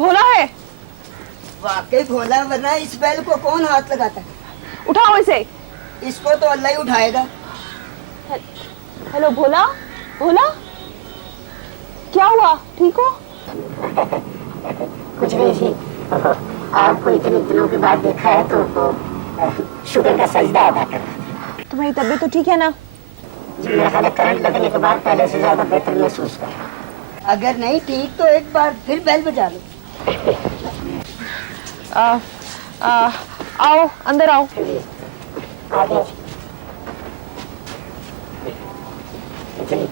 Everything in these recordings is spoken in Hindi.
भोला है। वाकई भोला, वरना इस बैल को कौन हाथ लगाता है? उठाओ इसे। इसको तो अल्लाह ही उठाएगा। हेलो भोला, भोला क्या हुआ, ठीक हो? कुछ नहीं जी, आपको इतने दिनों के बाद देखा है तो शुक्र का सजदा अदा कर। तुम्हारी तबीयत तो ठीक है ना? जी मेरा ख्याल है करंट लगने के बाद पहले से ज्यादा बेहतर महसूस कर रहा हूं। अगर नहीं ठीक तो एक बार फिर बैल बजा लो। आओ अंदर आओ। आगे चलिए।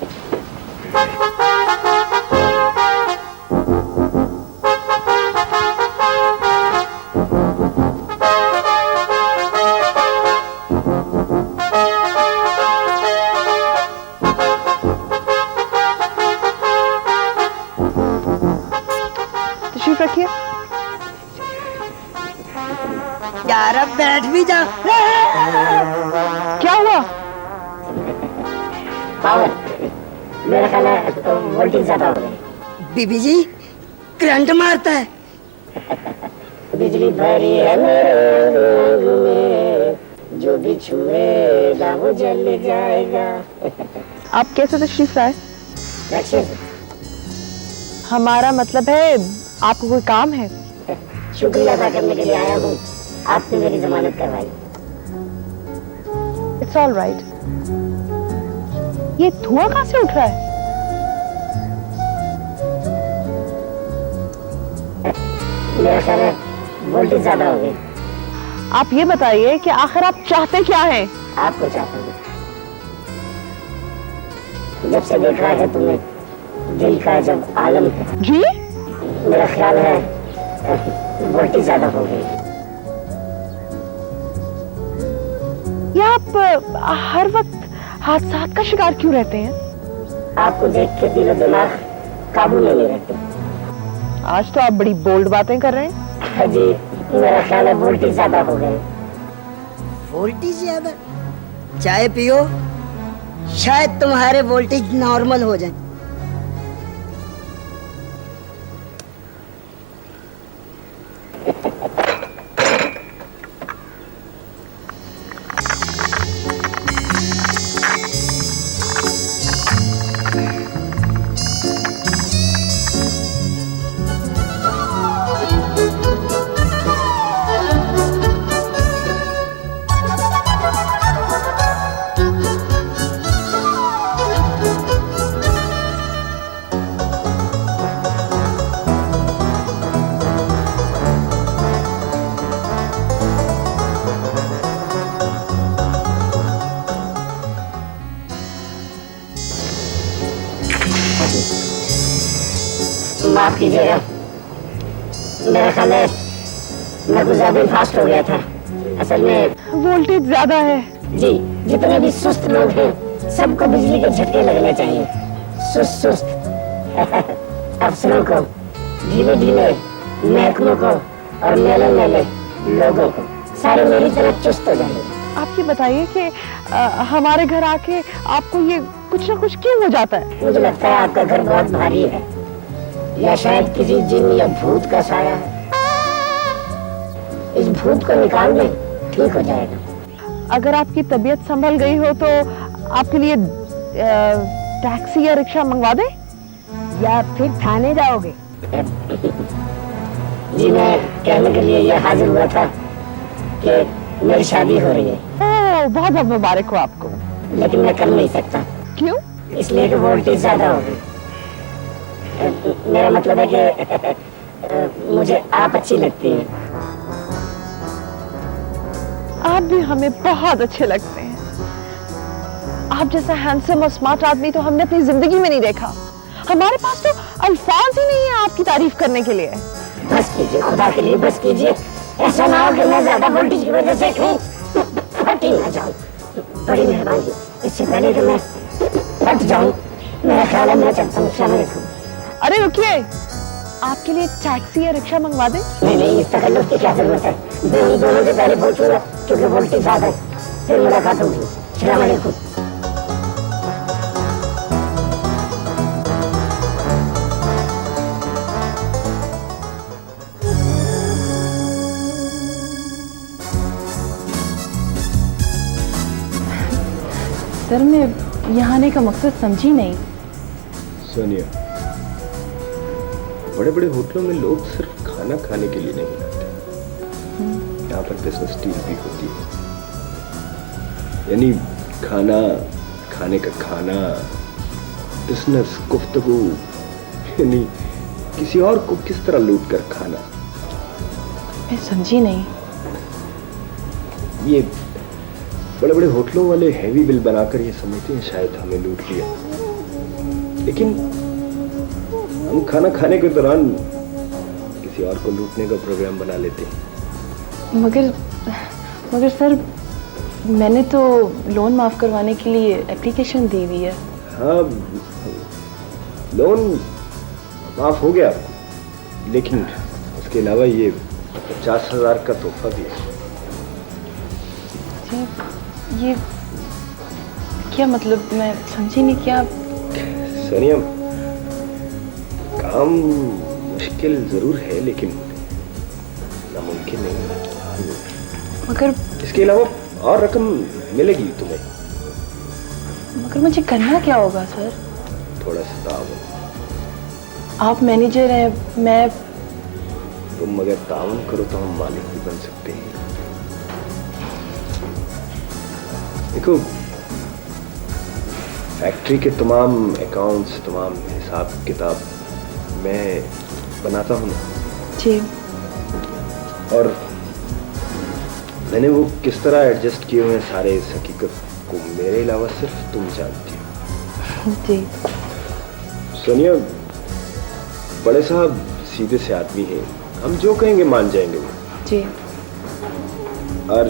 तशरीफ रखिए। यार अब बैठ भी जा। क्या हुआ? पावर मेरा ख्याल है वोल्टेज ज्यादा हो गई। बीबी जी करंट मारता है। बिजली भरी है मेरे में, जो भी छुएगा वो जल जाएगा। आप कैसे तशरीफ लाए? रक्षे से। हमारा मतलब है आपको कोई काम है? शुक्रिया अदा करने के लिए आया हूँ, आपने मेरी जमानत करवाई। It's all right. ये धुआं कहाँ से उठ रहा है? मेरा ख्याल है वोल्टेज ज्यादा हो गई। आप ये बताइए कि आखिर आप चाहते क्या हैं? आपको चाहता हूँ, जब से देखा है तुम्हें दिल का जब आलम है। जी? मेरा ख्याल है वोल्टेज ज्यादा हो गई। ये आप हर वक्त हादसात का शिकार क्यों रहते हैं? आपको देख के दिल और दिमाग काबू में नहीं रहते। आज तो आप बड़ी बोल्ड बातें कर रहे हैं। जी मेरा ख्याल है वोल्टेज ज्यादा हो गए। वोल्टेज ज्यादा? चाय पियो, शायद तुम्हारे वोल्टेज नॉर्मल हो जाए। माफ कीजिएगा, मेरा ख्याल है मैं कुछ ज्यादा फास्ट हो गया था। असल में वोल्टेज ज्यादा है। जी जितने भी सुस्त लोग हैं सबको बिजली के झटके लगने चाहिए। सुस्त अफसरों को, ढीले ढीले महकमों को और मेले मेले लोगों को, सारे मेरी तरह चुस्त हो जाएंगे। आप ये बताइए कि हमारे घर आके आपको ये कुछ ना कुछ क्यों हो जाता है? मुझे लगता है आपका घर बहुत भारी है, या शायद किसी जिन या भूत का साया है। इस भूत को निकाल दें, ठीक हो जाएगा। अगर आपकी तबीयत संभल गई हो तो आपके लिए टैक्सी या रिक्शा मंगवा दें, या फिर थाने जाओगे? जी मैं कहने के लिए ये हाजिर हुआ था कि मेरी शादी हो रही है। ओह, बहुत बहुत मुबारक हो आपको। लेकिन मैं कर नहीं सकता। क्यों? इसलिए कि वोल्टेज ज्यादा हो गई। मेरा मतलब है कि मुझे आप अच्छी लगती हैं। आप भी हमें बहुत अच्छे लगते हैं। आप जैसा हैंडसम और स्मार्ट आदमी तो हमने अपनी जिंदगी में नहीं देखा। हमारे पास तो अल्फाज ही नहीं है आपकी तारीफ करने के लिए। बस कीजिए, खुदा के लिए बस कीजिए। ऐसा ना हो कि मैं ज्यादा वोल्टेज की वजह से कहीं फट ही ना जाऊं। बड़ी मेहरबानी, इससे पहले कि मैं फट जाऊं, मेरा ख्याल है मैं चलता हूँ। अस्सलाम वालेकुम। अरे रुकिए, आपके लिए टैक्सी या रिक्शा मंगवा दें? नहीं, इस तकल्लुफ की क्या जरूरत है। दोनों से पहले पहुंचूंगा क्योंकि वोल्टेज ज्यादा है, फिर मुलाकात होगी। अस्सलाम वालेकुम। सर मैं यहाँ आने का मकसद समझी नहीं। सोनिया, बड़े बड़े होटलों में लोग सिर्फ खाना खाने के लिए नहीं आते, यहाँ पर बिजनेस डील भी होती है। यानी खाना, खाने का खाना, बिजनेस, गुफ्तगू, यानी किसी और को किस तरह लूट कर खाना। मैं समझी नहीं। ये बड़े बड़े होटलों वाले हैवी बिल बनाकर ये समझते हैं शायद हमें लूट लिया, लेकिन हम खाना खाने के दौरान किसी और को लूटने का प्रोग्राम बना लेते हैं। मगर सर मैंने तो लोन माफ करवाने के लिए एप्लीकेशन दी हुई है। हाँ, लोन माफ हो गया, लेकिन उसके अलावा ये 50,000 का तोहफा भी है। ये क्या मतलब, मैं समझी नहीं। क्या सोनिया, काम मुश्किल जरूर है लेकिन नामुमकिन नहीं। मगर इसके अलावा और रकम मिलेगी तुम्हें। मगर मुझे करना क्या होगा सर? थोड़ा सा तावन। आप मैनेजर हैं, मैं। तुम अगर तावन करो तो हम मालिक भी बन सकते हैं। देखो, फैक्ट्री के तमाम अकाउंट्स, तमाम हिसाब किताब मैं बनाता हूँ ना। जी। और मैंने वो किस तरह एडजस्ट किए हुए हैं सारे, इस हकीकत को मेरे अलावा सिर्फ तुम जानती हो। जी। सोनिया, बड़े साहब सीधे से आदमी हैं, हम जो कहेंगे मान जाएंगे वो। जी। और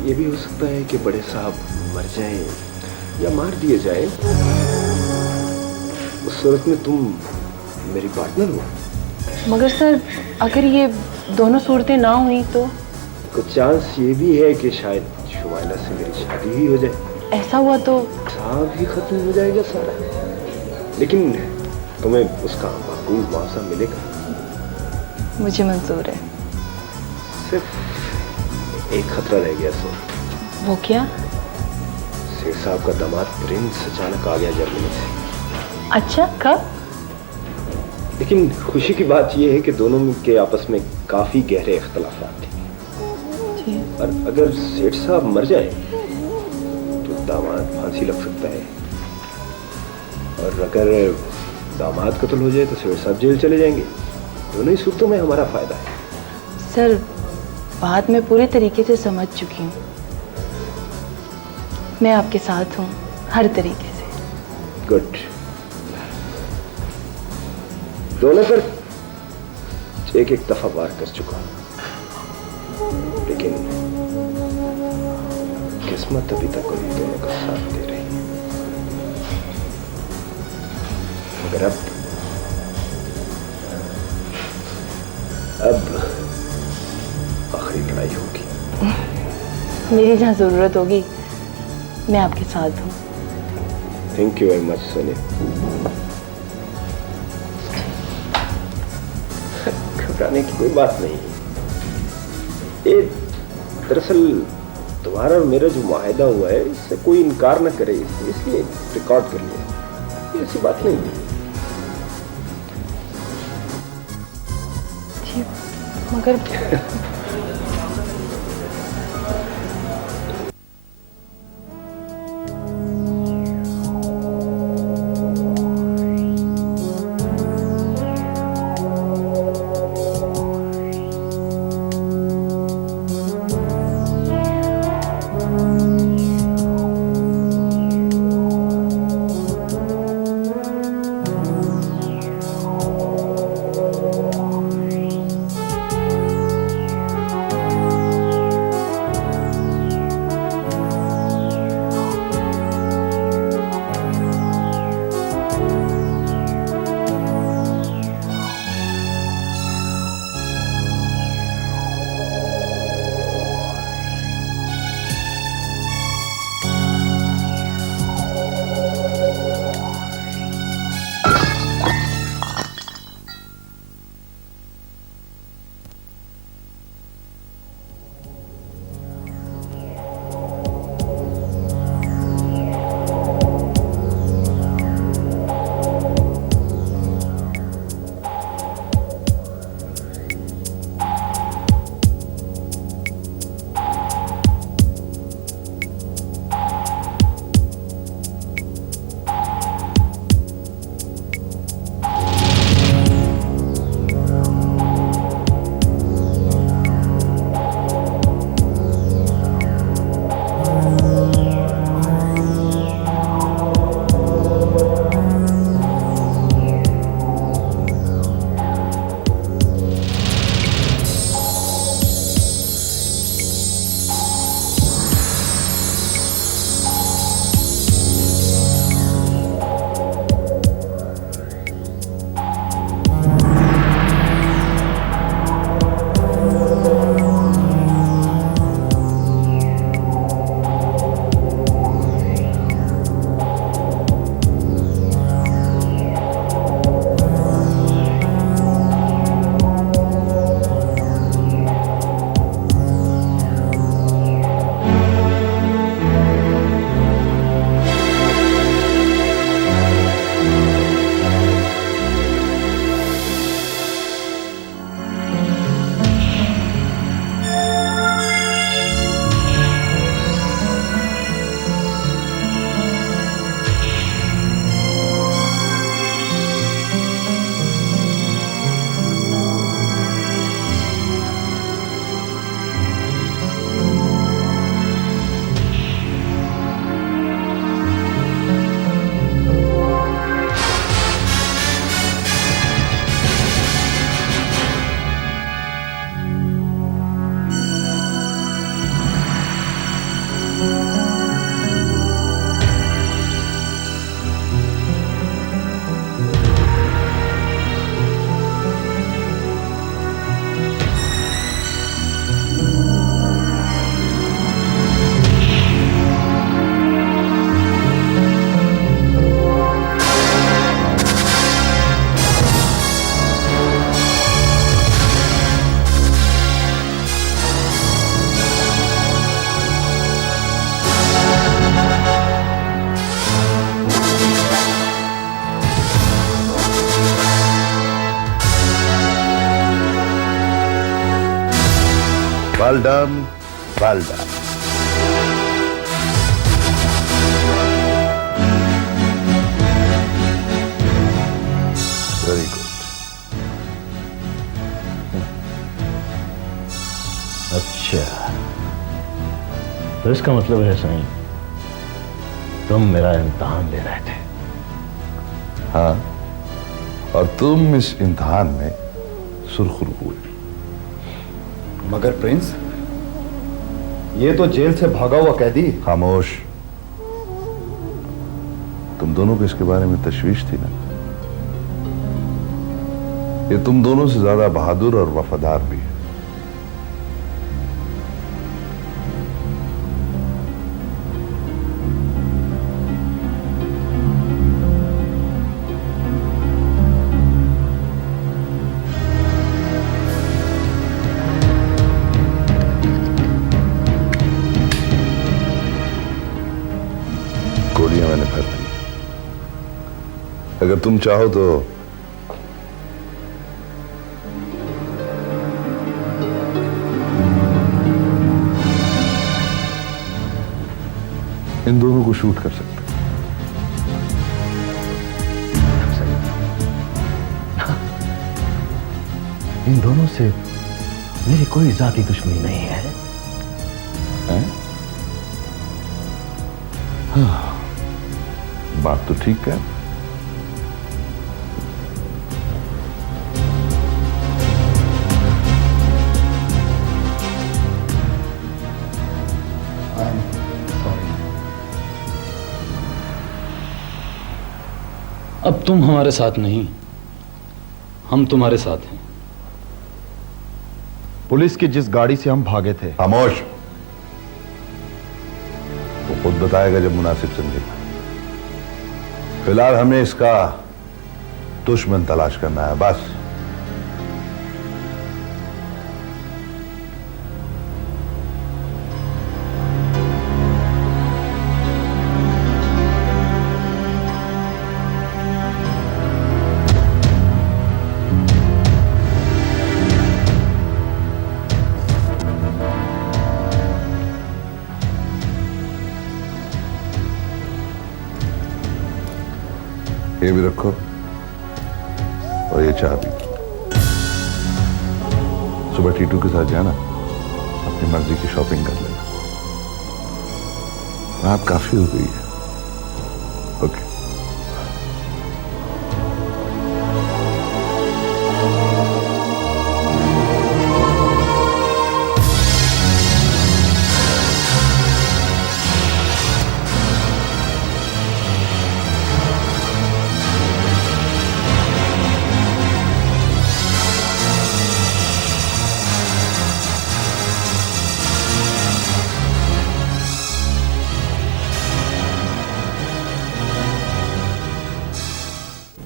ये भी हो सकता है कि बड़े साहब मर जाएं या मार दिए जाएं। उस सूरत में तुम मेरी पार्टनर हो। मगर सर अगर ये दोनों सूरतें ना हुई तो? कुछ चांस ये भी है कि शायद शुमाइला से मेरी शादी ही हो जाए। ऐसा हुआ तो साहब ही खत्म हो जाएगा सारा, लेकिन तुम्हें उसका माकूल मुआवजा मिलेगा। मुझे मंजूर है। सिर्फ एक खतरा रह गया सो। वो क्या? शेख साहब का दामाद प्रिंस अचानक आ गया जर्मनी से। अच्छा, कब? लेकिन खुशी की बात यह है कि दोनों के आपस में काफी गहरे इख्तलाफात थे। और अगर सेठ साहब मर जाए तो दामाद फांसी लग सकता है, और अगर दामाद कत्ल हो जाए तो सेठ साहब जेल चले जाएंगे। दोनों ही सूरतों में हमारा फायदा है। सर बात मैं पूरे तरीके से समझ चुकी हूँ। मैं आपके साथ हूँ हर तरीके से। गुड। दोनों पर एक एक दफा वार कर चुका हूं, लेकिन किस्मत अभी तक उन दोनों का साथ दे रही है। मगर अब आखिरी लड़ाई होगी। मेरी जहाँ जरूरत होगी मैं आपके साथ हूँ। Thank you very much Sonia. घबराने की कोई बात नहीं है। ये दरअसल तुम्हारा और मेरा जो मुआहिदा हुआ है इससे कोई इनकार न करे, इसलिए रिकॉर्ड कर लिया। ये ऐसी बात नहीं है। जी, मगर Well done, well done. Very good. अच्छा, तो इसका मतलब है साईं, तुम मेरा इम्तिहान ले रहे थे। हाँ, और तुम इस इम्तिहान में सुरखरू हुए। मगर प्रिंस, ये तो जेल से भागा हुआ कैदी। खामोश। तुम दोनों को इसके बारे में तशवीश थी ना। ये तुम दोनों से ज्यादा बहादुर और वफादार भी है। गोलियां मैंने भर दी। अगर तुम चाहो तो इन दोनों को शूट कर सकते। इन दोनों से मेरी कोई जाती दुश्मनी नहीं है। हैं? हाँ, बात तो ठीक है। अब तुम हमारे साथ नहीं, हम तुम्हारे साथ हैं। पुलिस की जिस गाड़ी से हम भागे थे। खामोश। वो खुद बताएगा जब मुनासिब समझेगा। फिलहाल हमें इसका दुश्मन तलाश करना है, बस। ये भी रखो और ये चाबी। सुबह टीटू के साथ जाना, अपनी मर्जी की शॉपिंग कर लेना। रात काफी हो गई है। ओके।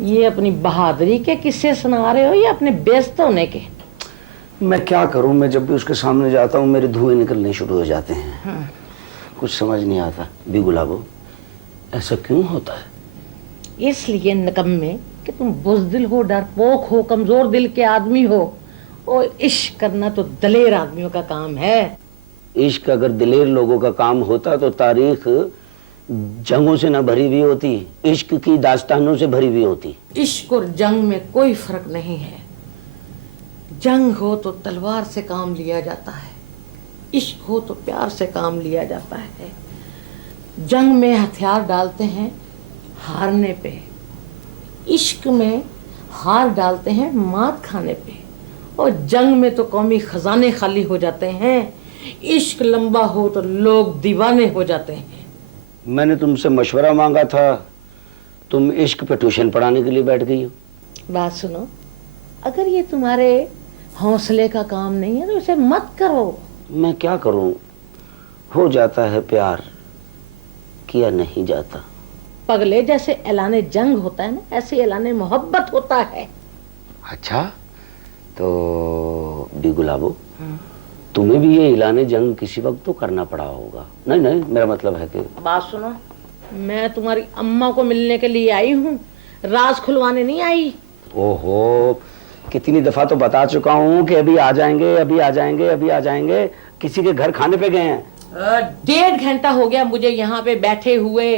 ये अपनी बहादुरी के किस्से सुना रहे हो या अपने बेइज्जत होने के? मैं क्या करूं, मैं जब भी उसके सामने जाता हूं मेरे धुएं निकलने शुरू हो जाते हैं। कुछ समझ नहीं आता। भी गुलाबो, ऐसा क्यों होता है? इसलिए निकम्मे कि तुम बुज़दिल हो, डरपोक हो, कमजोर दिल के आदमी हो। और इश्क करना तो दलेर आदमियों का काम है। इश्क अगर दिलेर लोगों का काम होता तो तारीख जंगों से न भरी हुई होती, इश्क की दास्तानों से भरी हुई होती। इश्क और जंग में कोई फर्क नहीं है। जंग हो तो तलवार से काम लिया जाता है, इश्क हो तो प्यार से काम लिया जाता है। जंग में हथियार डालते हैं हारने पे, इश्क में हार डालते हैं मात खाने पे। और जंग में तो कौमी खजाने खाली हो जाते हैं, इश्क लंबा हो तो लोग दीवाने हो जाते हैं। मैंने तुमसे मशवरा मांगा था, तुम इश्क पे ट्यूशन पढ़ाने के लिए बैठ गई हो। बात सुनो, अगर ये तुम्हारे हौसले का काम नहीं है तो इसे मत करो। मैं क्या करूं, हो जाता है प्यार, किया नहीं जाता। पगले, जैसे ऐलाने जंग होता है ना, ऐसे ऐलाने मोहब्बत होता है। अच्छा, तो भी गुलाबो, तुम्हें भी ये ऐलाने जंग किसी वक्त तो करना पड़ा होगा। नहीं नहीं, मेरा मतलब है कि बात सुनो, मैं तुम्हारी अम्मा को मिलने के लिए आई हूँ, राज खुलवाने नहीं आई। ओहो, कितनी दफा तो बता चुका हूँ कि अभी आ जाएंगे, अभी आ जाएंगे, अभी आ जाएंगे। किसी के घर खाने पे गए हैं? 1.5 घंटा हो गया मुझे यहाँ पे बैठे हुए।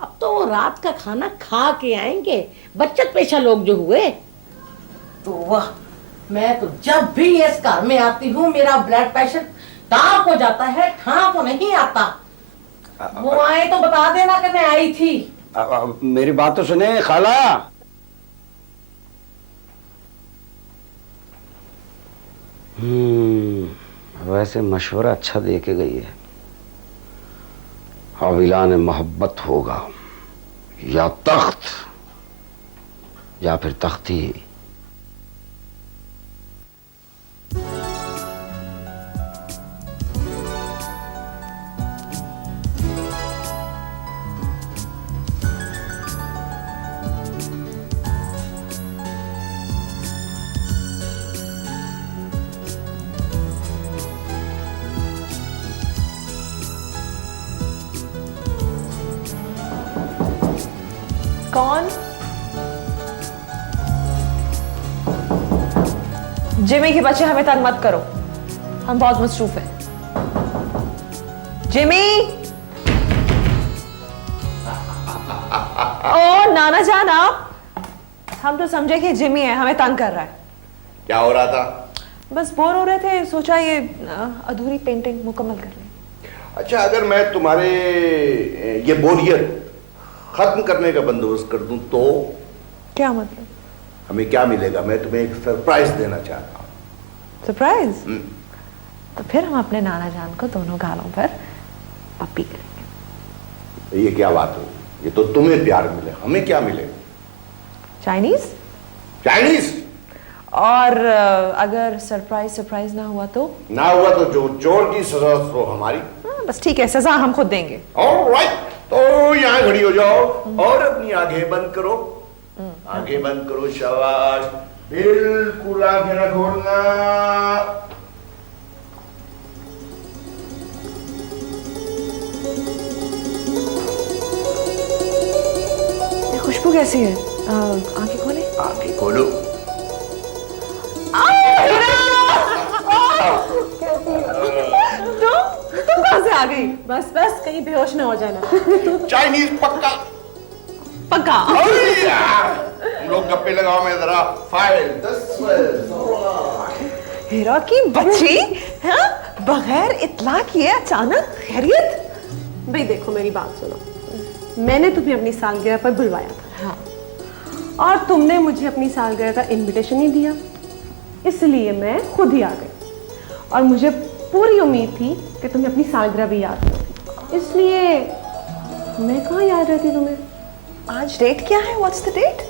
अब तो वो रात का खाना खा के आएंगे, बचत पेशा लोग जो हुए। तो वाह, मैं तो जब भी इस घर में आती हूँ मेरा ब्लड प्रेशर ताप हो जाता है, ठाप को नहीं आता। वो आए तो बता देना कि मैं आई थी। मेरी बात तो सुने खाला। वैसे मशवरा अच्छा दे के गई है। अब ऐलान मोहब्बत होगा, या तख्त या फिर तख्ती। कौन? जिमी के बच्चे, हमें तंग मत करो, हम बहुत मसरूफ हैं। जिमी! ओ नाना जान, आप? हम तो समझे कि जिमी है, हमें तंग कर रहा है। क्या हो रहा था? बस बोर हो रहे थे, सोचा ये अधूरी पेंटिंग मुकम्मल कर लें। अच्छा, अगर मैं तुम्हारे ये बोरियत खत्म करने का बंदोबस्त कर दूं तो? क्या मतलब? हमें क्या मिलेगा? मैं तुम्हें एक सरप्राइज देना चाहता हूँ। सरप्राइज? तो फिर हम अपने नाना जान को दोनों गालों पर पप्पी करेंगे। ये क्या बात हुई? ये तो तुम्हें प्यार मिले, हमें क्या मिलेगा? चाइनीज? चाइनीज? और अगर सरप्राइज ना हुआ तो? ना हुआ तो जो चोर की सजा तो हमारी। बस ठीक है, सजा हम खुद देंगे। ऑलराइट, तो यहाँ खड़ी हो जाओ और अपनी आंखें बंद करो। आंखें बंद करो, शाबाश, बिल्कुल आंखें न खोलना। ये खुशबू कैसी है? आंखें खोले? आंखें खोलो। तुम कहां से आ गई? बस कहीं बेहोश ना हो जाना। चाइनीज पक्का पक्का। तुम लोग गप्पे लगाओ, मैं जरा फाइल 10 हीरा की बच्ची, हाँ? बगैर इत्ला किए अचानक खैरियत? भाई देखो, मेरी बात सुनो। मैंने तुम्हें अपनी सालगिरह पर बुलवाया था। हाँ। और तुमने मुझे अपनी सालगिरह का इनविटेशन नहीं दिया, इसलिए मैं खुद ही आ गई। और मुझे पूरी उम्मीद थी कि तुम्हें अपनी सालगिरह भी याद होगी, इसलिए मैं कहाँ याद रहती तुम्हें। आज डेट क्या है? What's the date?